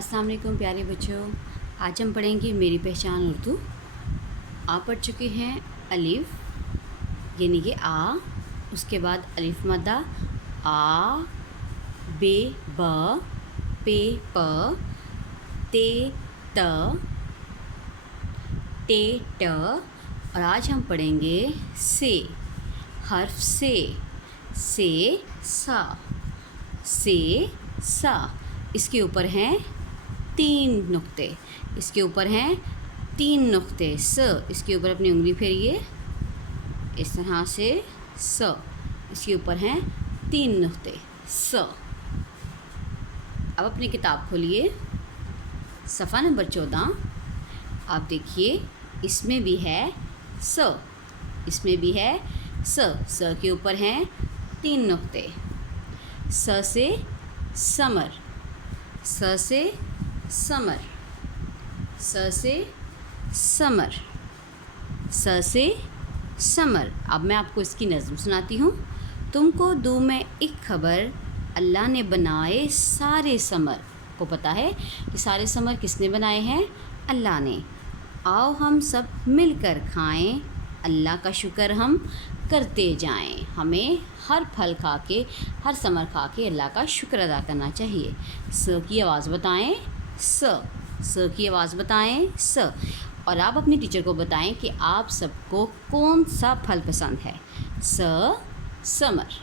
अस्सलाम वालेकुम प्यारे बच्चों। आज हम पढ़ेंगे मेरी पहचान उर्दू। आप पढ़ चुके हैं अलिफ यानी कि आ, उसके बाद अलिफ मद्दा आ, बे ब, पे प, ते त, टे ट। और आज हम पढ़ेंगे से, हर्फ से सा, से सा। इसके ऊपर हैं 3 नुक्ते, इसके ऊपर हैं 3 नुक्ते। स, इसके ऊपर अपनी उंगली फेरिए इस तरह से। स, इसके ऊपर हैं 3 नुक्ते। स। अब अपनी किताब खोलिए, सफ़ा नंबर 14। आप देखिए इसमें भी है स, इसमें भी है स। स के ऊपर हैं 3 नुक्ते। स से समर, स से समर, स से समर, स से समर। अब मैं आपको इसकी नज़्म सुनाती हूँ। तुमको दूँ मैं एक खबर, अल्लाह ने बनाए सारे समर। को पता है कि सारे समर किसने बनाए हैं? अल्लाह ने। आओ हम सब मिलकर खाएं, अल्लाह का शुक्र हम करते जाएं। हमें हर फल खा के, हर समर खा के अल्लाह का शुक्र अदा करना चाहिए। स की आवाज़ बताएं, स की आवाज़ बताएं, स। और आप अपनी टीचर को बताएं कि आप सबको कौन सा फल पसंद है। स समर।